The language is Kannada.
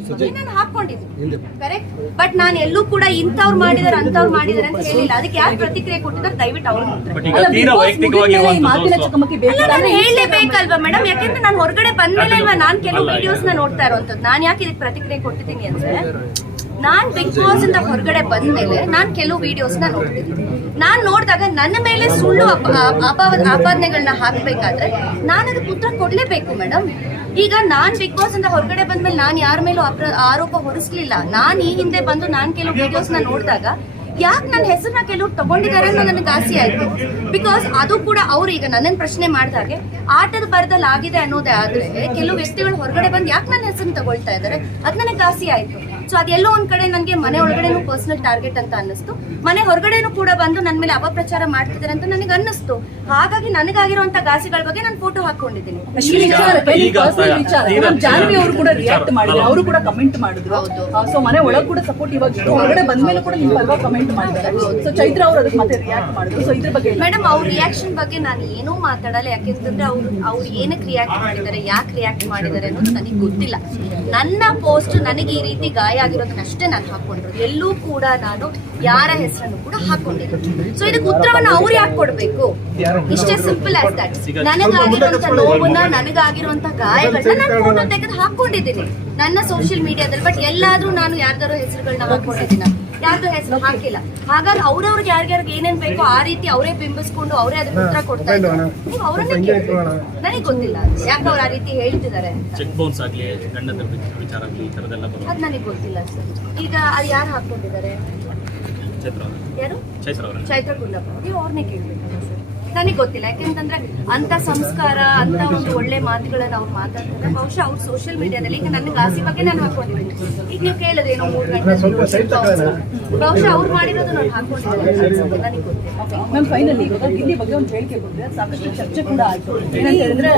ನಾನು ಹಾಕೊಂಡಿದ್ದೀನಿ ಕರೆಕ್ಟ್ ಬಟ್ ನಾನು ಎಲ್ಲೂ ಕೂಡ ಇಂಥವ್ರು ಮಾಡಿದಾರೆ ಅಂತವ್ರು ಮಾಡಿದಾರೆ ಅಂತ ಹೇಳಿಲ್ಲ. ಅದಕ್ಕೆ ಯಾರು ಪ್ರತಿಕ್ರಿಯೆ ಕೊಟ್ಟಿದ್ದಾರೆ ದಯವಿಟ್ಟು ಅವ್ರು ನಾನು ಹೇಳಲೇಬೇಕಲ್ವಾ ಮೇಡಮ್ ಯಾಕೆಂದ್ರೆ ನಾನು ಹೊರಗಡೆ ಬಂದ್ಮೇಲೆ ಅಲ್ವಾ ನಾನು ಕೆಲವು ವಿಡಿಯೋಸ್ನ ನೋಡ್ತಾ ಇರುವಂತದ್ದು ನಾನು ಯಾಕೆ ಇದಕ್ಕೆ ಪ್ರತಿಕ್ರಿಯೆ ಕೊಟ್ಟಿದ್ದೀನಿ ಅಂದ್ರೆ ನಾನ್ ಬಿಗ್ ಬಾಸ್ ಇಂದ ಹೊರಗಡೆ ಬಂದ್ಮೇಲೆ ನಾನ್ ಕೆಲವು ವಿಡಿಯೋಸ್ನ ನೋಡ್ತಿದ್ದೀನಿ. ನಾನ್ ನೋಡಿದಾಗ ನನ್ನ ಮೇಲೆ ಸುಳ್ಳು ಅಪ- ಅಪ- ಆಪಾದನೆಗಳನ್ನ ಹಾಕ್ಬೇಕಾದ್ರೆ ನಾನು ಅದಕ್ಕೆ ಉತ್ತರ ಕೊಡ್ಲೇಬೇಕು ಮೇಡಮ್ ಈಗ ನಾನ್ ಬಿಗ್ ಬಾಸ್ ಅಂತ ಹೊರಗಡೆ ಬಂದ್ಮೇಲೆ ನಾನ್ ಯಾರ ಮೇಲೂ ಆರೋಪ ಹೊರಿಸ್ಲಿಲ್ಲ. ನಾನ್ ಈ ಹಿಂದೆ ಬಂದು ನಾನ್ ಕೆಲವು ವಿಡಿಯೋಸ್ನ ನೋಡಿದಾಗ ಯಾಕೆ ನನ್ನ ಹೆಸರನ್ನ ಕೆಲವ್ರು ತಗೊಂಡಿದ್ದಾರೆ ಅಂತ ನನಗೆ ಆಸೆ ಆಯ್ತು. ಬಿಕಾಸ್ ಅದು ಕೂಡ ಅವ್ರು ಈಗ ನನ್ನನ್ನು ಪ್ರಶ್ನೆ ಮಾಡಿದಾಗೆ ಆಟದ ಬರದಲ್ಲಿ ಆಗಿದೆ ಅನ್ನೋದೇ ಆದ್ರೆ ಕೆಲವು ವ್ಯಕ್ತಿಗಳು ಹೊರಗಡೆ ಬಂದು ಯಾಕೆ ನನ್ನ ಹೆಸರನ್ನ ತಗೊಳ್ತಾ ಇದ್ದಾರೆ ಅದು ನನಗೆ ಆಸೆ ಆಯ್ತು. ಸೊ ಅದೆಲ್ಲೋ ಒಂದ್ ಕಡೆ ನನಗೆ ಮನೆ ಒಳಗಡೆನೂ ಪರ್ಸನಲ್ ಟಾರ್ಗೆಟ್ ಅಂತ ಅನ್ನಿಸ್ತು. ಮನೆ ಹೊರಗಡೆನೂ ಕೂಡ ಬಂದು ನನ್ನ ಮೇಲೆ ಅಪಪ್ರಚಾರ ಮಾಡ್ತಿದ್ದಾರೆ ಅಂತ ನನಗೆ ಅನ್ನಿಸ್ತು. ಹಾಗಾಗಿ ನನಗಾಗಿರುವಂತ ಗಾಸಿಗಳ ಬಗ್ಗೆ ನಾನು ಫೋಟೋ ಹಾಕೊಂಡಿದ್ದೀನಿ ಜಾನ್ವಿ ಅವರು ಕೂಡ ರಿಯಾಕ್ಟ್ ಮಾಡಿದ್ರು. ಅವರು ಕೂಡ ಕಮೆಂಟ್ ಮಾಡಿದ್ರು. ಸೊ ಮನೆ ಒಳಗ್ ಕೂಡ ಸಪೋರ್ಟ್ ಇವಾಗ ಇತ್ತು. ಹೊರಗಡೆ ಬಂದ್ಮೇಲೆ ಕೂಡ ನಿಮ್ಮ ಪರವಾಗಿ ಕಮೆಂಟ್ ಮಾಡಿದ್ದಾರೆ. ಸೊ ಚೈತ್ರ ಅವರು ಅದಕ್ಕೆ ಮತ್ತೆ ರಿಯಾಕ್ಟ್ ಮಾಡಿದ್ರು. ಸೊ ಇದ್ರ ಬಗ್ಗೆ ಮೇಡಮ್ ಅವ್ರ ರಿಯಾಕ್ಷನ್ ಬಗ್ಗೆ ನಾನು ಏನೂ ಮಾತಾಡಲ್ಲ. ಯಾಕೆಂತಂದ್ರೆ ಅವ್ರು ಅವ್ರು ಏನಕ್ಕೆ ರಿಯಾಕ್ಟ್ ಮಾಡಿದ್ದಾರೆ ಯಾಕೆ ರಿಯಾಕ್ಟ್ ಮಾಡಿದ್ದಾರೆ ಅನ್ನೋದು ನನಗೆ ಗೊತ್ತಿಲ್ಲ. ನನ್ನ ಪೋಸ್ಟ್ ನನಗೆ ಈ ರೀತಿ ಗಾಯ ಆಗಿರೋದನ್ನ ಅಷ್ಟೇ ನಾನು ಹಾಕೊಂಡಿರೋದು. ಎಲ್ಲೂ ಕೂಡ ನಾನು ಯಾರ ಹೆಸರನ್ನು ಕೂಡ ಹಾಕೊಂಡಿಲ್ಲ ಸೊ ಇದಕ್ಕೆ ಉತ್ತರವನ್ನ ಅವ್ರು ಯಾಕೆ ಕೊಡ್ಬೇಕು? ಇಷ್ಟೇ ಸಿಂಪಲ್ ಆಸ್ ದಟ್ ನನಗಾಗಿರುವಂತ ನೋವನ್ನ ನನಗಾಗಿರುವಂತ ಗಾಯಗಳನ್ನ ನಾನು ಫೋಟೋ ತೆಗೆದು ಹಾಕೊಂಡಿದ್ದೀನಿ. ನನ್ನ ಸೋಷಿಯಲ್ ಮೀಡಿಯಾದಲ್ಲಿ ಬಟ್ ಎಲ್ಲಾದ್ರೂ ನಾನು ಯಾರ್ದಾರು ಹೆಸರುಗಳನ್ನ ಹಾಕೊಂಡಿದ್ದೀನಿ ಯಾರ್ದು ಹೆಸರು ಹಾಕಿಲ್ಲ. ಹಾಗಾಗಿ ಅವ್ರವ್ರಿಗೆ ಯಾರ್ಯಾರಿಗೆ ಏನೇನ್ ಬೇಕೋ ಆ ರೀತಿ ಅವರೇ ಬಿಂಬಿಸ್ಕೊಂಡು ಅವರೇ ಅದಕ್ಕೆ ಉತ್ತರ ಕೊಡ್ತಾ ಇದ್ದಾರೆ. ನೀವು ಅವರನ್ನೇ ನನಗೆ ಗೊತ್ತಿಲ್ಲ ಯಾಕೆ ಅವ್ರು ಆ ರೀತಿ ಹೇಳ್ತಿದ್ದಾರೆ ಚೆಕ್ ಬೌನ್ಸ್ ಆಗ್ಲಿ ಗಂಡದ ವಿಚಾರ ಆಗ್ಲಿ ಈ ತರದೆಲ್ಲ ಬರೋದು. ಅದ್ ನನಗೆ ಗೊತ್ತಿಲ್ಲ ಸರ್. ಈಗ ಅದು ಯಾರು ಹಾಕೊಂಡಿದ್ದಾರೆ. ಯಾರು? ಚೈತ್ರ ಅವರ ಚೈತ್ರ ಕುಂಡಪ್ಪ ನೀವು ಅವ್ರನ್ನೇ ಕೇಳಬೇಕಲ್ಲ ಸರ್. ನನಗೆ ಗೊತ್ತಿಲ್ಲ. ಯಾಕೆಂತಂದ್ರೆ ಅಂತ ಸಂಸ್ಕಾರ ಅಂತ ಒಂದು ಒಳ್ಳೆ ಮಾತುಗಳನ್ನ ಅವ್ರು ಮಾತಾಡ್ತಾರೆ. ಬಹುಶಃ ಅವ್ರು ಸೋಷಿಯಲ್ ಮೀಡಿಯಾದಲ್ಲಿ ಈಗ ನನ್ನ ಗಾಸಿ ಬಗ್ಗೆ ನಾನು ಹಾಕೊಂಡಿದ್ದೀನಿ. ಈಗ ನೀವು ಕೇಳೋದೇನು ಮೂರು ಗಂಟೆ ಬಹುಶಃ ಅವ್ರು ಮಾಡಿರೋದು ನಾನು ಹಾಕೊಂಡಿದ್ದೀನಿ. ನನಗೆ ಗೊತ್ತಿಲ್ಲ. ಫೈನಲ್ ಫೈನಲಿ ಇವಾಗ ಬಗ್ಗೆ ಒಂದು ಹೇಳಿಕೆ ಕೊಟ್ಟರೆ ಸಾಕಷ್ಟು ಚರ್ಚೆ ಕೂಡ ಆಯ್ತು. ಏನಂತ ಹೇಳಿದ್ರೆ